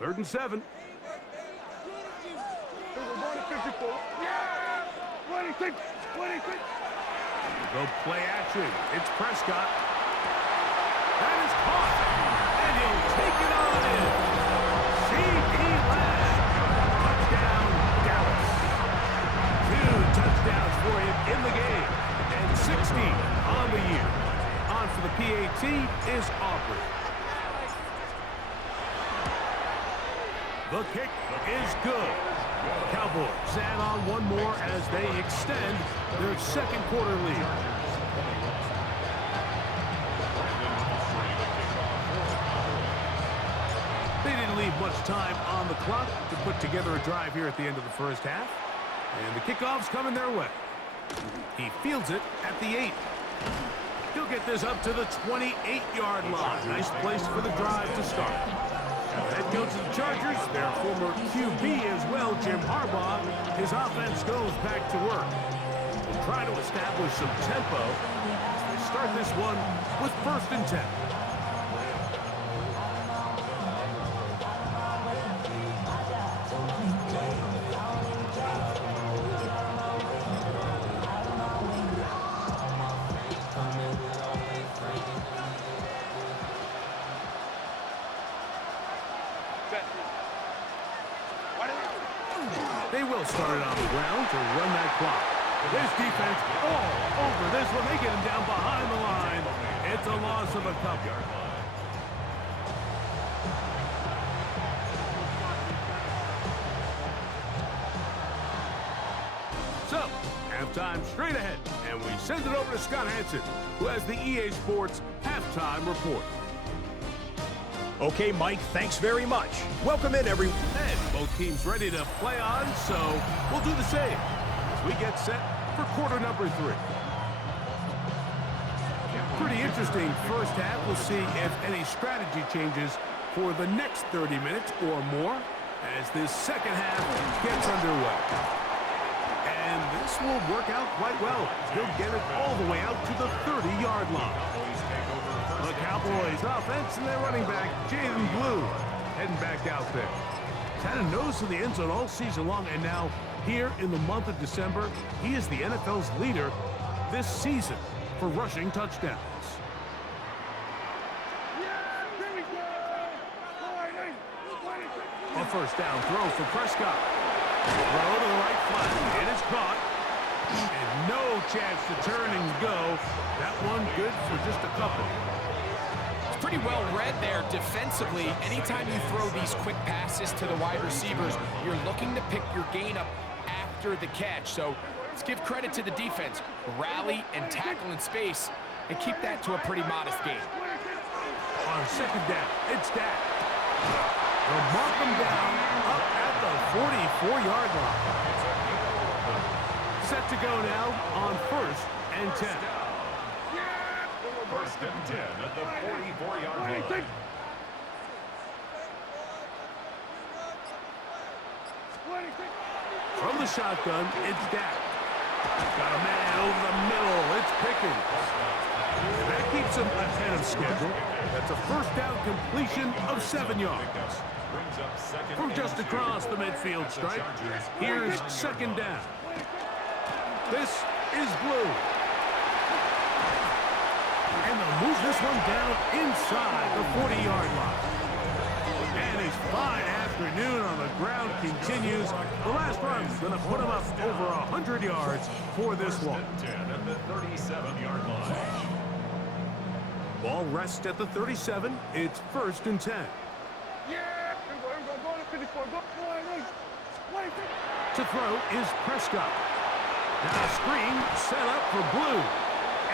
3rd and 7. Go play action. It's Prescott. That is caught. And he'll take it on in. C.D. Lamb. Touchdown, Dallas. 2 touchdowns for him in the game. And 16 on the year. On for the PAT is Aubrey. The kick is good. Cowboys add on one more as they extend their second quarter lead. They didn't leave much time on the clock to put together a drive here at the end of the first half. And the kickoff's coming their way. He fields it at the 8. He'll get this up to the 28-yard line. Nice place for the drive to start. Head coach of the Chargers, their former QB as well, Jim Harbaugh. His offense goes back to work. They'll try to establish some tempo as they start this one with 1st and 10. They will start it on the ground to run that clock. This defense all over this one. They get him down behind the line. It's a loss of a couple. So, halftime straight ahead. And we send it over to Scott Hansen, who has the EA Sports halftime report. Okay, Mike, thanks very much. Welcome in, everyone. And both teams ready to play on, so we'll do the same as we get set for quarter number 3. Pretty interesting first half. We'll see if any strategy changes for the next 30 minutes or more as this second half gets underway. And this will work out quite well. He'll get it all the way out to the 30-yard line. The Cowboys offense and their running back, Jaden Blue, heading back out there. He's had a nose to the end zone all season long, and now here in the month of December, he is the NFL's leader this season for rushing touchdowns. A first down throw for Prescott. Throw to the right flat. It is caught. And no chance to turn and go. That one good for just a couple. Pretty well read there defensively. Anytime you throw these quick passes to the wide receivers, you're looking to pick your gain up after the catch. So let's give credit to the defense. Rally and tackle in space and keep that to a pretty modest gain. On second down, it's Dak. They'll mark him down up at the 44-yard line. Set to go now on 1st and 10. 1st and 10 at the 44-yard line. From the shotgun, it's Dak. Got a man over the middle. It's Pickens. And that keeps him ahead of schedule. That's a first down completion of 7 yards. From just across the midfield stripe, here's 2nd down. This is Blue. And they'll move this one down inside the 40-yard line. And his fine afternoon on the ground continues. The last run's going to put him up over 100 yards for this one. At the 37-yard line. Ball rests at the 37. It's 1st and 10. To throw is Prescott. Now a screen set up for Blue.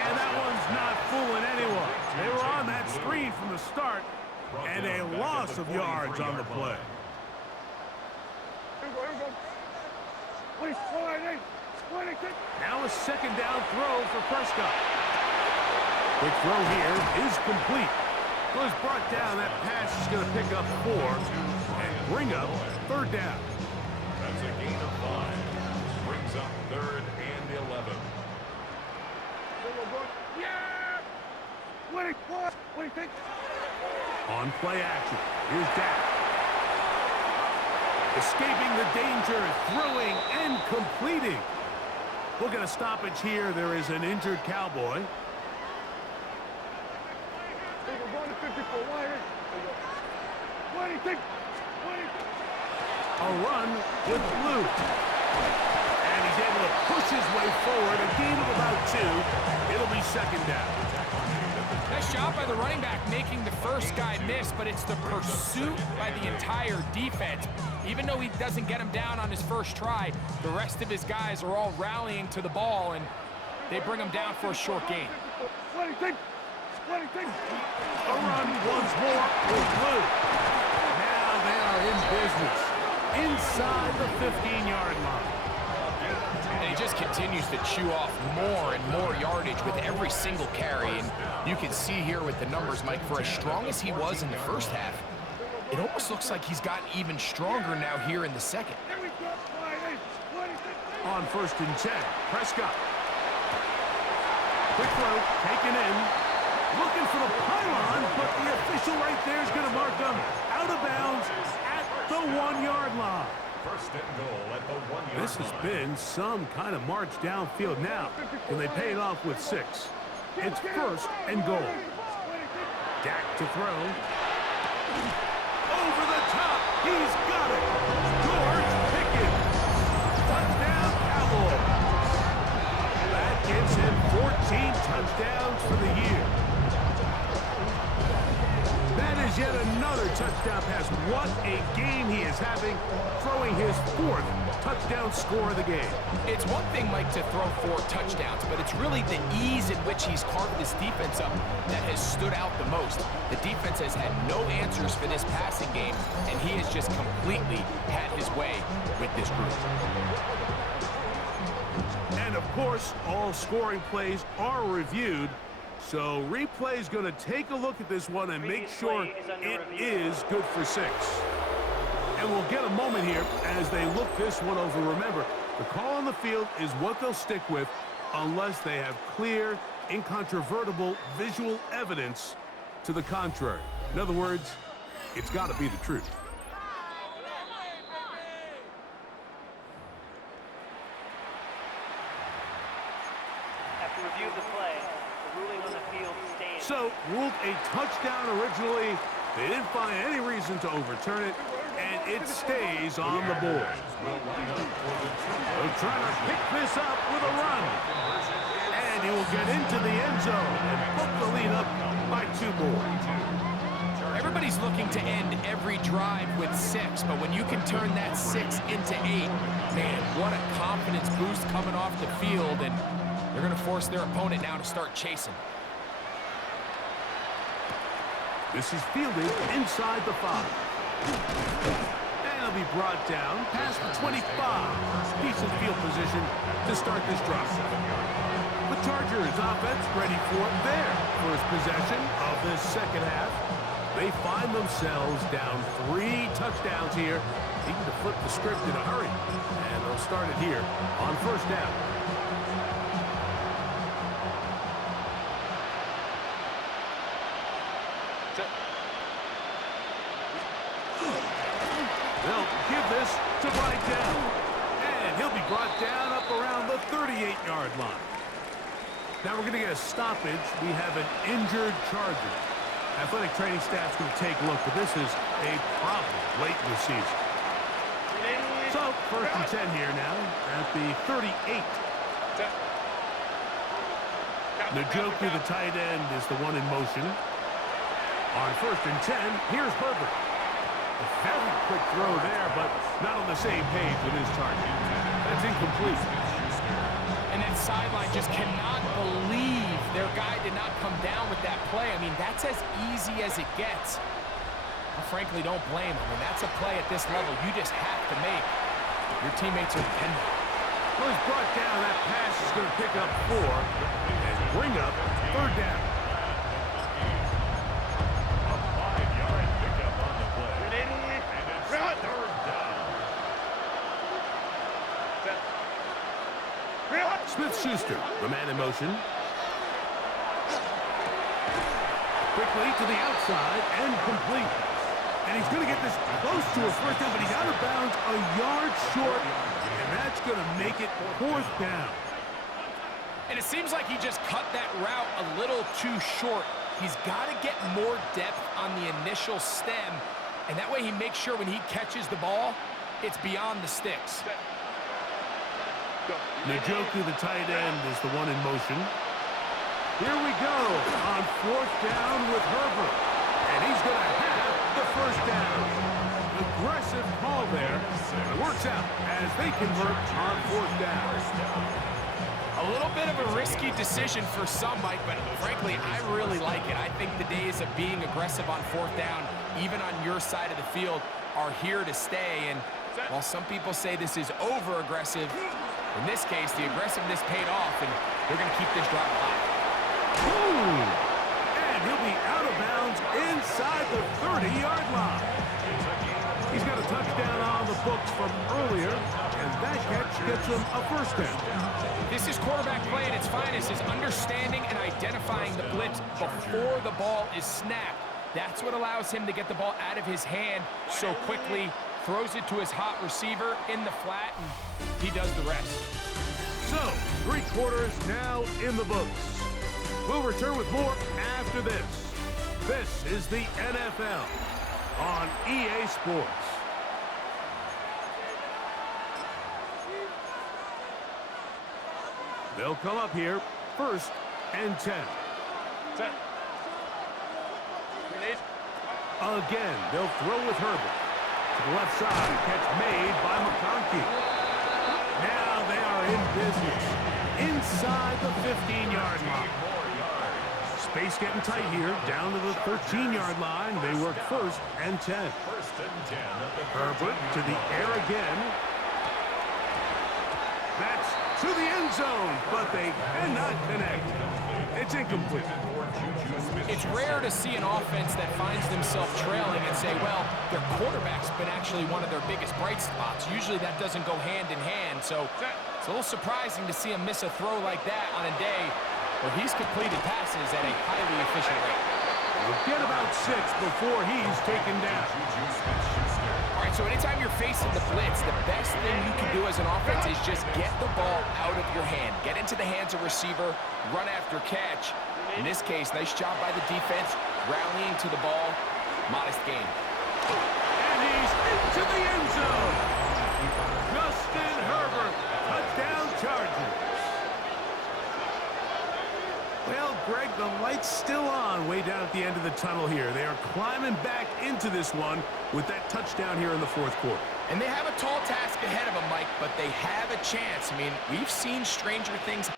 And that one's not fooling anyone. They were on that screen from the start, and a loss of yards on the play. Now a 2nd down throw for Prescott. The throw here is complete. Was brought down. That pass is going to pick up 4 and bring up 3rd down. That's a gain of 5. Brings up 3rd and 11. On play action, here's Dak. Escaping the danger, throwing and completing. We'll get a stoppage here. There is an injured Cowboy. A run with Blue. And he's able to push his way forward. A gain of about 2. It'll be second down. Nice job by the running back making the first guy miss, but it's the pursuit by the entire defense. Even though he doesn't get him down on his first try, the rest of his guys are all rallying to the ball, and they bring him down for a short gain. A run once more with Blue. Now they are in business inside the 15-yard line. And he just continues to chew off more and more yardage with every single carry. And you can see here with the numbers, Mike, for as strong as he was in the first half, it almost looks like he's gotten even stronger now here in the second. On 1st and 10, Prescott. Quick throw, taken in. Looking for the pylon, but the official right there is going to mark them out of bounds at the 1-yard line. First and goal at the 1-yard line. This has been some kind of march downfield now. Can they pay it off with 6? It's 1st and goal. Dak to throw. Over the top. He's got it. George Pickens. Touchdown, Cowboys. That gives him 14 touchdowns for the year. That is yet another touchdown pass. What a game he is having, throwing his 4th touchdown score of the game. It's one thing, Mike, to throw 4 touchdowns, but it's really the ease in which he's carved this defense up that has stood out the most. The defense has had no answers for this passing game, and he has just completely had his way with this group. And, of course, all scoring plays are reviewed. So replay's going to take a look at this one and make sure it is good for 6. And we'll get a moment here as they look this one over. Remember, the call on the field is what they'll stick with unless they have clear, incontrovertible visual evidence to the contrary. In other words, it's got to be the truth. After review of the play, the ruling on the field stands. So, ruled a touchdown originally. They didn't find any reason to overturn it, and it stays on the board. They're trying to pick this up with a run. And he will get into the end zone and book the lead up by 2 more. Everybody's looking to end every drive with 6, but when you can turn that 6 into 8, man, what a confidence boost coming off the field, and they're going to force their opponent now to start chasing. This is fielded inside the 5. And it'll be brought down past the 25. Decent field position to start this drive. The Chargers offense ready for their first possession of this second half. They find themselves down 3 touchdowns here, needing to flip the script in a hurry. And they'll start it here on 1st down. They'll give this to Down. And he'll be brought down up around the 38-yard line. Now we're going to get a stoppage. We have an injured Charger. Athletic training staff's going to take a look, but this is a problem late in the season. So, 1st and 10 here now at the 38. Njoku, the tight end, is the one in motion. On 1st and 10, here's Herbert. A very quick throw there, but not on the same page with his target. That's incomplete. And that sideline just cannot believe their guy did not come down with that play. I mean, that's as easy as it gets. I frankly don't blame him. I mean, that's a play at this level you just have to make. Your teammates are dependent. Well, he's brought down. That pass is going to pick up 4 and bring up 3rd down. A 5-yard pickup on the play. And it's 3rd down. Smith-Schuster, the man in motion. Quickly to the outside and complete. And he's going to get this close to to a first down, but he's out of bounds a yard short, and that's going to make it fourth down. And it seems like he just cut that route a little too short. He's got to get more depth on the initial stem, and that way he makes sure when he catches the ball, it's beyond the sticks. Njoku, the tight end, is the one in motion. Here we go on fourth down with Herbert. And he's going to have the first down. Aggressive call there. It works out as they convert on fourth down. A little bit of a risky decision for some, Mike, but frankly, I really like it. I think the days of being aggressive on fourth down, even on your side of the field, are here to stay. And while some people say this is over-aggressive, in this case, the aggressiveness paid off, and they're going to keep this drive alive. Ooh. And he'll be out of bounds inside the 30-yard line. He's got a touchdown on the books from earlier, and that catch gets him a first down. This is quarterback play at its finest, is understanding and identifying the blitz before the ball is snapped. That's what allows him to get the ball out of his hand so quickly, throws it to his hot receiver in the flat, and he does the rest. So, 3 quarters now in the books. We'll return with more after this. This is the NFL on EA Sports. They'll come up here, 1st and 10. Set. Again, they'll throw with Herbert. To the left side, catch made by McConkey. Now they are in business. Inside the 15-yard line. Space getting tight here, down to the 13-yard line. They work 1st and 10. Herbert to the air again. That's to the end zone, but they cannot connect. It's incomplete. It's rare to see an offense that finds themselves trailing and say, well, their quarterback's been actually one of their biggest bright spots. Usually that doesn't go hand in hand, so it's a little surprising to see him miss a throw like that on a day where he's completed passes at a highly efficient rate. We'll get about 6 before he's taken down. All right, so anytime you're facing the blitz, the best thing you can do as an offense is just get the ball out of your hand. Get into the hands of receiver, run after catch. In this case, nice job by the defense, rallying to the ball. Modest gain. And he's into the end zone. Justin Herbert, touchdown Chargers. Well, Greg, the light's still on way down at the end of the tunnel here. They are climbing back into this one with that touchdown here in the 4th quarter. And they have a tall task ahead of them, Mike, but they have a chance. I mean, we've seen stranger things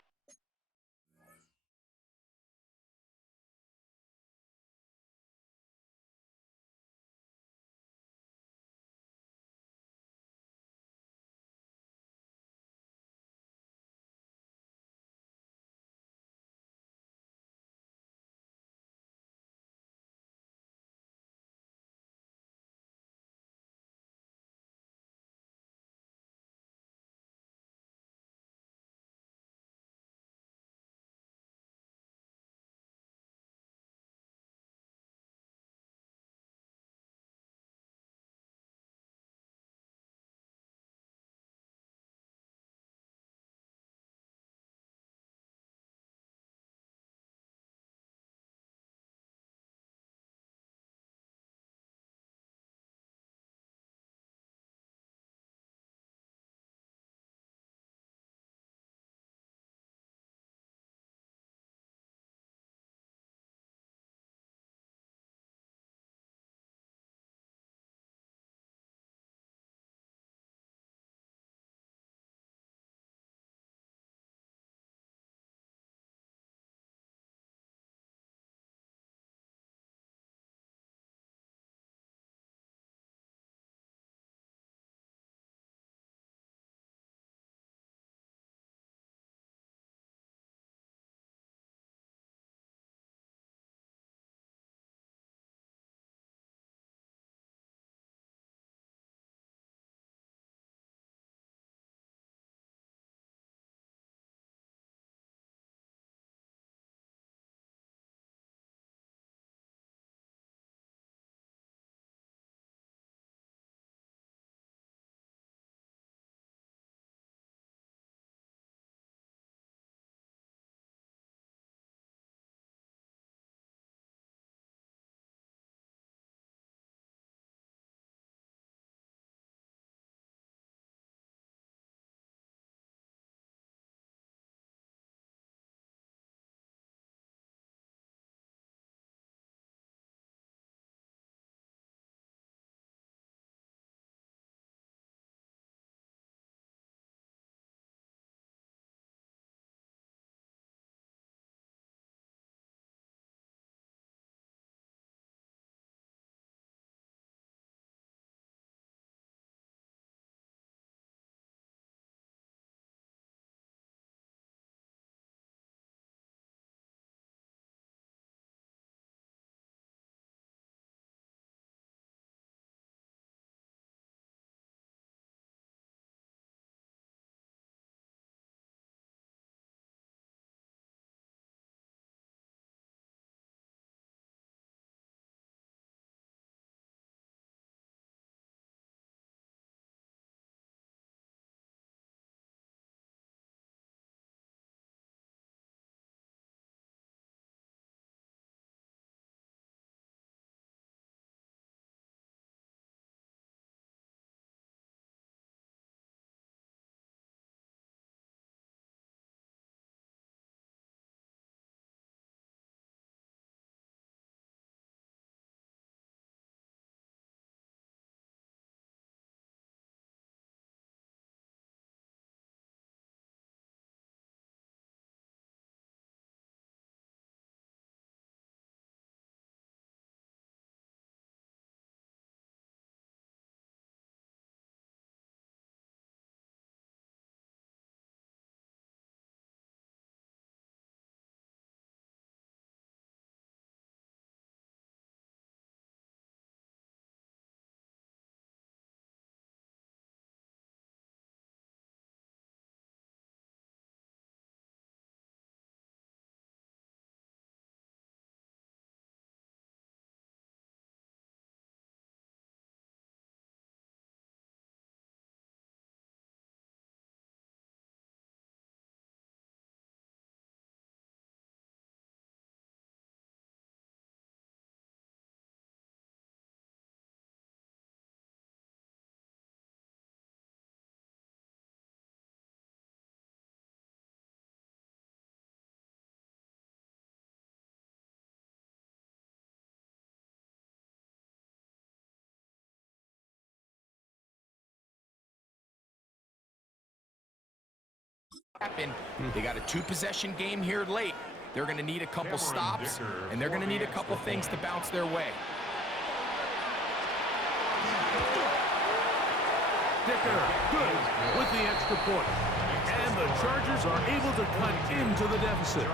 And they got a two-possession game here late. They're going to need a couple stops, and they're going to need a couple things to bounce their way. Dicker, good with the extra point. And the Chargers are able to cut into the deficit.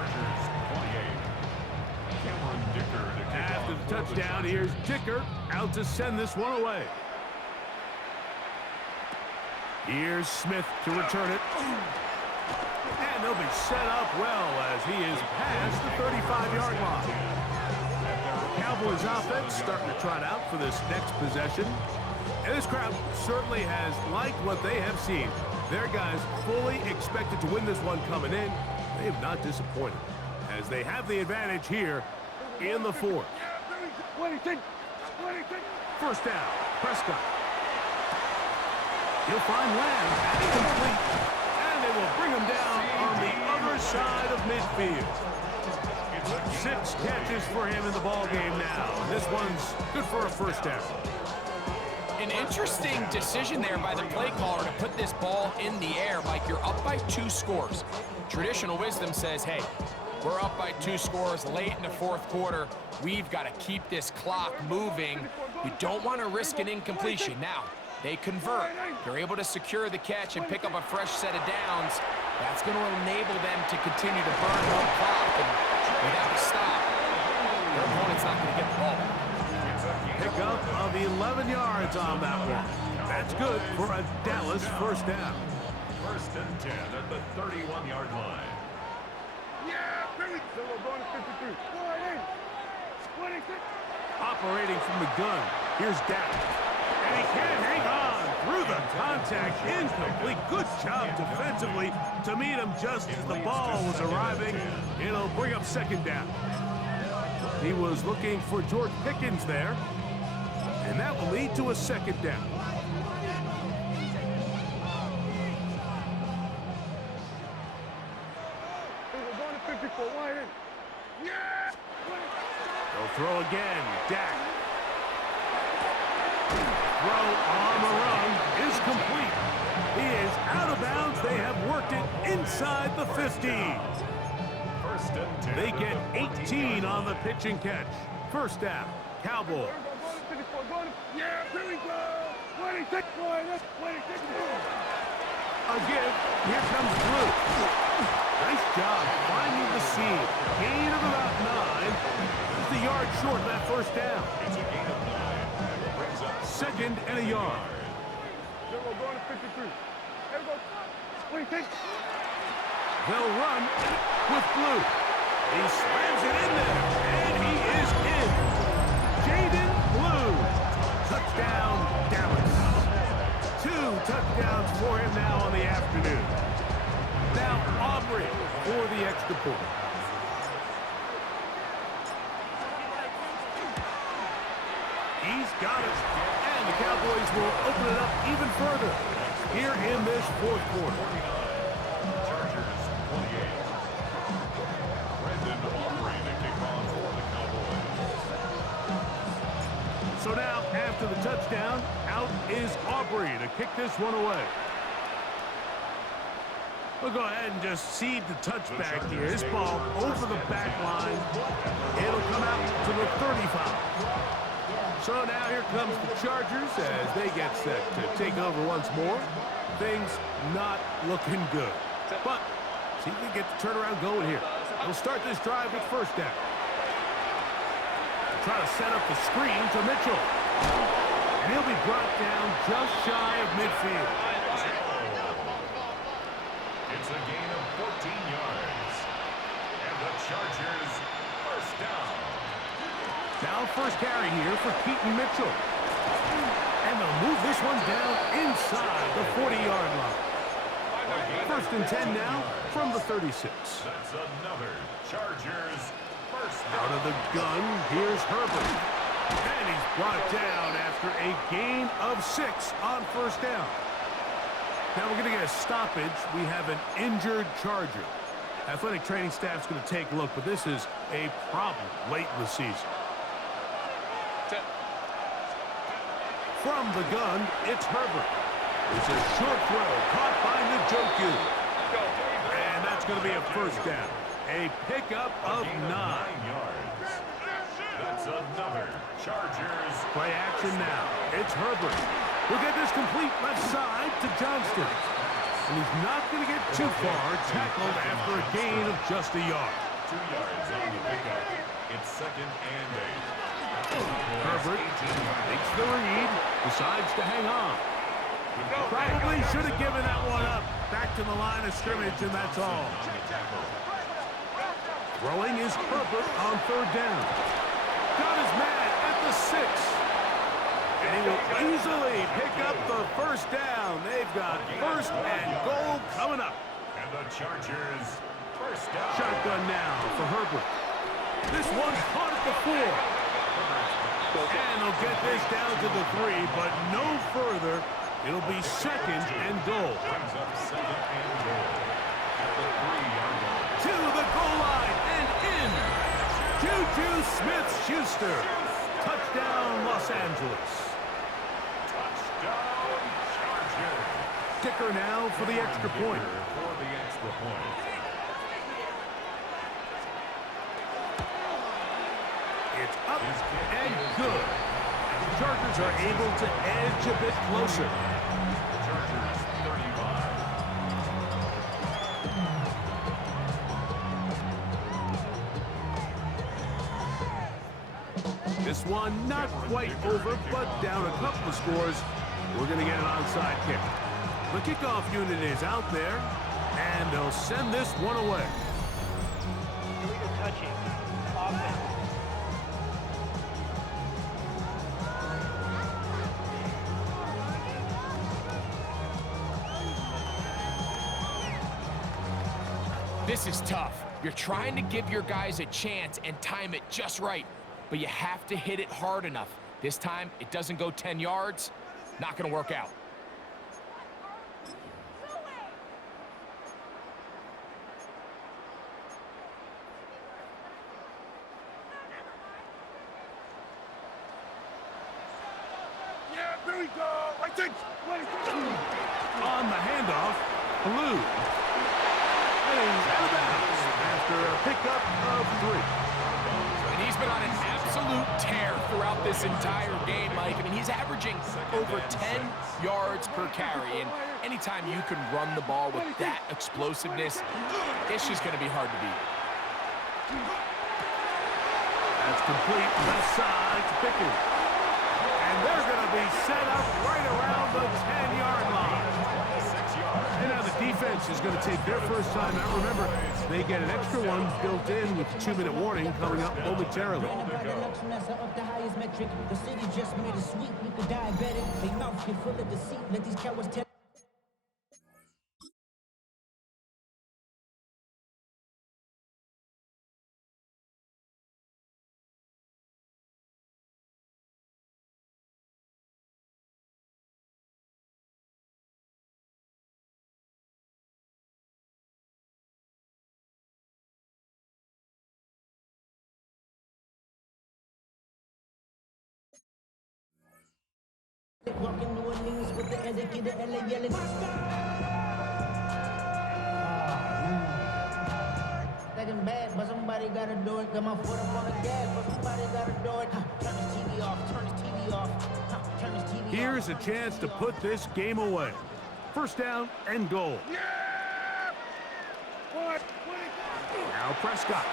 After the touchdown, here's Dicker out to send this one away. Here's Smith to return it. And they'll be set up well as he is past the 35-yard line. Cowboys offense starting to trot out for this next possession. And this crowd certainly has liked what they have seen. Their guys fully expected to win this one coming in. They have not disappointed as they have the advantage here in the fourth. First down, Prescott. He'll find Lamb at complete, and they will bring him down on the other side of midfield. 6 catches for him in the ball game now. This one's good for a first down. An interesting decision there by the play caller to put this ball in the air. Mike, you're up by 2 scores. Traditional wisdom says, hey, we're up by 2 scores late in the fourth quarter. We've got to keep this clock moving. You don't want to risk an incompletion. Now, they convert. They're able to secure the catch and pick up a fresh set of downs. That's going to enable them to continue to burn one clock. And without a stop, their opponent's not going to get the ball. Pickup of 11 yards on that one. That's good for a Dallas first down. First and 10 at the 31-yard line. Operating from the gun, here's Dak. And he can't hang on through the contact. Incomplete. Good job defensively to meet him just as the ball was arriving. It'll bring up second down. He was looking for George Pickens there. And that will lead to a second down. They'll throw again. Dak. Throw on the run is complete. He is out of bounds. They have worked it inside the 15. First and 10. They get 18 on the pitch and catch. First down, Cowboys. Again, here comes Blue. Nice job finding the seam. Gain of about 9. Just a yard short of that first down. It's a gain of 9. Brings up Second and a yard. They'll run with Blue. He slams it in there, and he is in. Jaden Blue. Touchdown, Dallas. 2 touchdowns for him now on the afternoon. Now Aubrey for the extra point. He's got it. And the Cowboys will open it up even further here in this fourth quarter. Chargers 28. Brendan Aubrey to kick off for the Cowboys. So now, after the touchdown, out is Aubrey to kick this one away. We'll go ahead and just seed the touchback here. This ball over the back line. It'll come out to the 35. So now here comes the Chargers as they get set to take over once more. Things not looking good. But see if they get the turnaround going here. We'll start this drive with first down. Try to set up the screen to Mitchell. And he'll be brought down just shy of midfield. It's a gain of 14 yards. And the Chargers first down. Now first carry here for Keaton Mitchell. And they'll move this one down inside the 40-yard line. First and 10 now from the 36. That's another Chargers first down. Out of the gun, here's Herbert. And he's brought down after a gain of 6 on first down. Now we're going to get a stoppage. We have an injured Charger. Athletic training staff's going to take a look, but this is a problem late in the season. From the gun, it's Herbert. It's a short throw caught by Njoku. That's going to be a first down. A pickup of 9. 9 yards. That's another Chargers. Play action now. It's Herbert. He'll get this complete left side to Johnston. And he's not going to get too far, tackled after a gain of just a yard. 2 yards on the pickup. It's 2nd and 8. Herbert makes the read, decides to hang on. Probably should have given that one up. Back to the line of scrimmage, and that's all. Throwing is Herbert on 3rd down. Got his man at the 6. And he will easily pick up the first down. They've got 1st and goal coming up. And the Chargers first down. Shotgun now for Herbert. This one's caught at the 4. And they'll get this down to the 3, but no further. It'll be 2nd and goal. Brings up 2nd and goal. At the 3-yard line. To the goal line and in. Juju Smith-Schuster. Touchdown, Los Angeles. Touchdown, Chargers. Kicker now for the extra point. For the extra point. It's up and good. The Chargers are able to edge a bit closer. Chargers 35. This one not quite over, but down a couple of scores. We're going to get an onside kick. The kickoff unit is out there, and they'll send this one away. Illegal touching. Offense. This is tough. You're trying to give your guys a chance and time it just right, but you have to hit it hard enough. This time, it doesn't go 10 yards. Not going to work out. Yeah, there we go. On the handoff, Blue. And he's out of bounds after a pickup of 3. And he's been on an absolute tear throughout this entire game, Mike. I mean, he's averaging over 10 yards per carry. And anytime you can run the ball with that explosiveness, it's just going to be hard to beat. That's complete left side to Pickens. And they're going to be set up right around the 10-yard line. And now the defense is going to take their first time out. Remember, they get an extra one built in with 2-minute warning coming up momentarily. The city just made a sweep. People diabetic. They mouth get full of deceit. Let these cowards tell. Walking New Orleans with the educated LA yelling. Second bad, but somebody gotta do it. Got my foot up on the gas, but somebody gotta do it. Turn this TV off, turn this TV off. Turn this TV off. Here's a chance to put this game away. First down and goal. Now Prescott.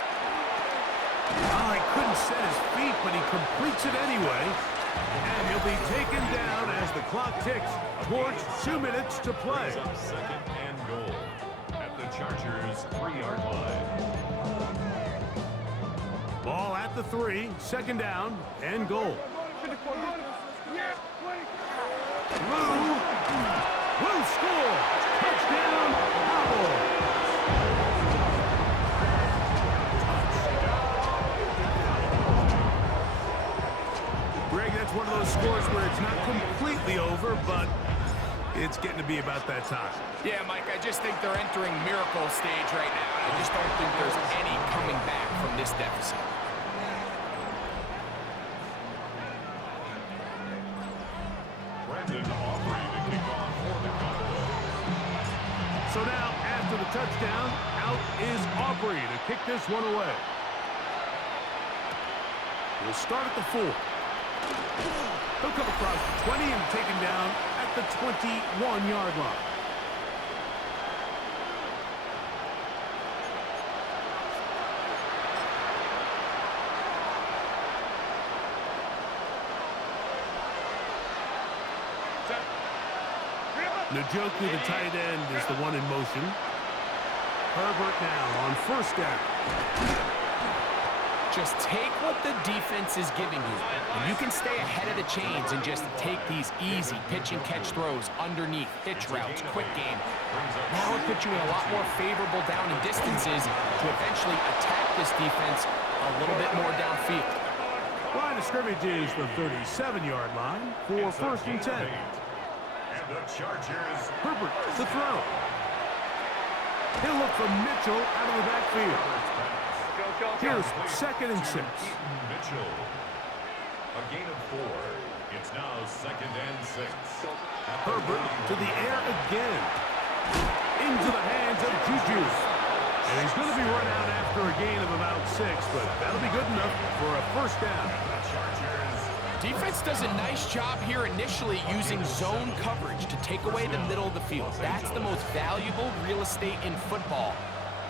Oh, he couldn't set his feet, but he completes it anyway. And he'll be taken down as the clock ticks towards 2 minutes to play. 2nd and goal. At the Chargers 3-yard line. Ball at the 3, 2nd down and goal. Will score. Touchdown, Cowboys. Greg, that's one of those scores where it's not completely over, but it's getting to be about that time. Yeah, Mike, I just think they're entering miracle stage right now, and I just don't think there's any coming back from this deficit. Brandon Aubrey to kick off for the Cowboys. So now, after the touchdown, out is Aubrey to kick this one away. We'll start at the 4. He'll come across the 20 and taken down at the 21-yard line. Njoku, the tight end, is the one in motion. Herbert now on first down. Just take what the defense is giving you, and you can stay ahead of the chains and just take these easy pitch-and-catch throws underneath, hitch routes, quick game. Now it puts you in a lot more favorable down and distances to eventually attack this defense a little bit more downfield. Line of scrimmage is the 37-yard line for first and 10. And the Chargers. Herbert to throw. He'll look for Mitchell out of the backfield. Here's second and 6. Mitchell. A gain of 4. It's now second and 6. Herbert to the air again. Into the hands of Juju. And he's going to be run out after a gain of about 6, but that'll be good enough for a first down. Defense does a nice job here initially using zone coverage to take away the middle of the field. That's the most valuable real estate in football.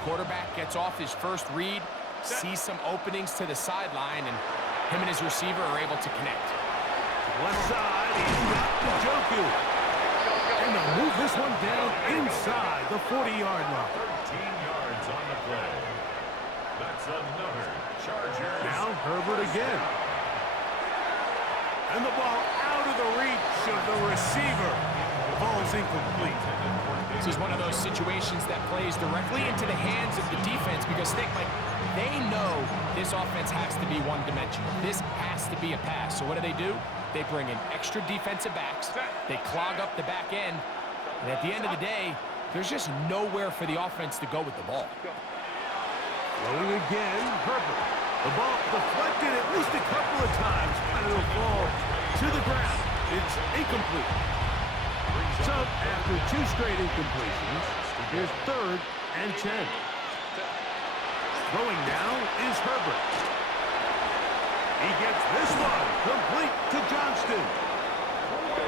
Quarterback gets off his first read, sees some openings to the sideline, and him and his receiver are able to connect. Left side, he's got Njoku. And they'll move this one down inside the 40-yard line. 13 yards on the play. That's another Chargers. Now Herbert again. And the ball out of the reach of the receiver. Ball's incomplete. This is one of those situations that plays directly into the hands of the defense because think, like, they know this offense has to be one-dimensional. This has to be a pass. So what do? They bring in extra defensive backs. They clog up the back end. And at the end of the day, there's just nowhere for the offense to go with the ball. Throwing again, Herbert. The ball deflected at least a couple of times, and it'll fall to the ground. It's incomplete. So, after 2 straight incompletions, here's third and 10. Throwing now is Herbert. He gets this one complete to Johnston.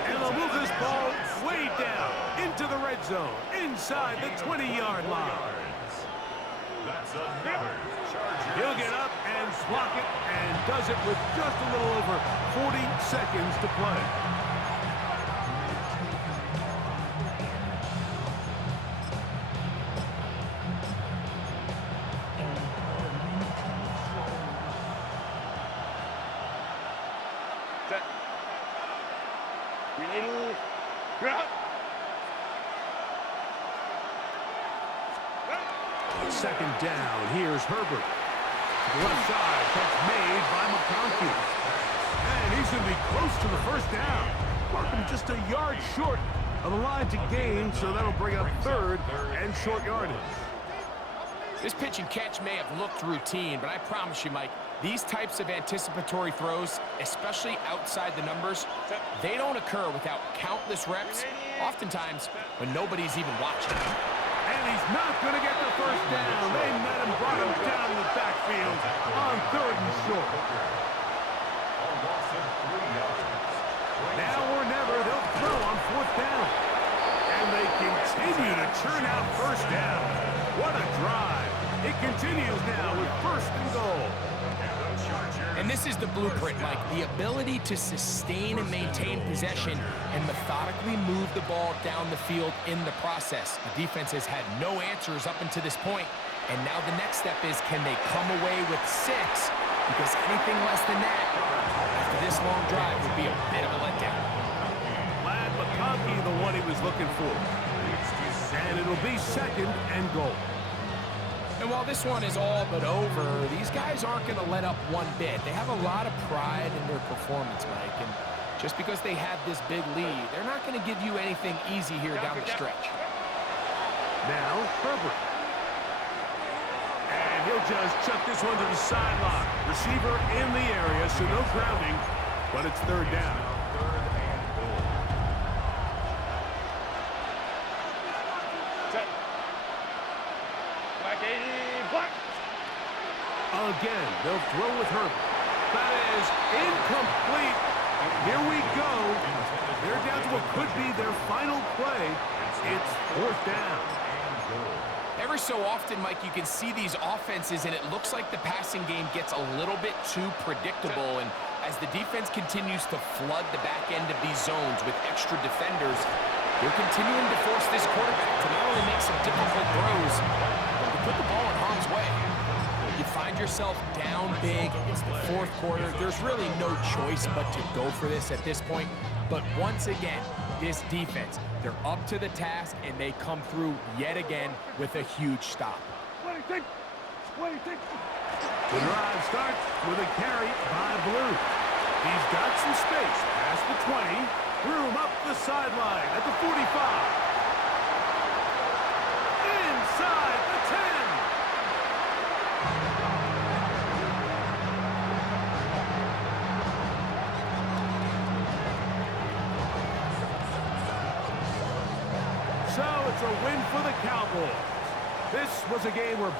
And they'll move this ball way down into the red zone, inside the 20-yard line. That's another Chargers. He'll get up and block it, and does it with just a little over 40 seconds to play. Second down, here's Herbert. To the left side, catch made by McConkey. And he's going to be close to the first down. Marking just a yard short of the line to gain, so that'll bring up third and short yardage. This pitch and catch may have looked routine, but I promise you, Mike, these types of anticipatory throws, especially outside the numbers, they don't occur without countless reps, oftentimes when nobody's even watching. And he's not going to get the first down. They met him, brought him down in the backfield on third and short. Now or never, they'll throw on fourth down. And they continue to churn out first down. What a drive. It continues now with first and goal. And this is the blueprint, Mike. The ability to sustain and maintain possession and methodically move the ball down the field in the process. The defense has had no answers up until this point, and now the next step is, can they come away with 6? Because anything less than that, after this long drive, would be a bit of a letdown. Glad McConkey the one he was looking for. And it'll be second and goal. And while this one is all but over, these guys aren't going to let up one bit. They have a lot of pride in their performance, Mike. And just because they have this big lead, they're not going to give you anything easy here down the stretch. Now, Herbert. And he'll just chuck this one to the sideline. Receiver in the area, so no grounding, but it's third down. Again, they'll throw with Herbert. That is incomplete. Here we go. They're down to what could be their final play. It's fourth down. Every so often, Mike, you can see these offenses, and it looks like the passing game gets a little bit too predictable. And as the defense continues to flood the back end of these zones with extra defenders, they're continuing to force this quarterback to not only make some difficult throws, but to put the ball in harm's way. You find yourself down big. It's the fourth quarter. There's really no choice but to go for this at this point. But once again, this defense, they're up to the task, and they come through yet again with a huge stop. The drive starts with a carry by Blue. He's got some space past the 20. Room up the sideline at the 45. Inside the 10. So it's a win for the Cowboys. This was a game where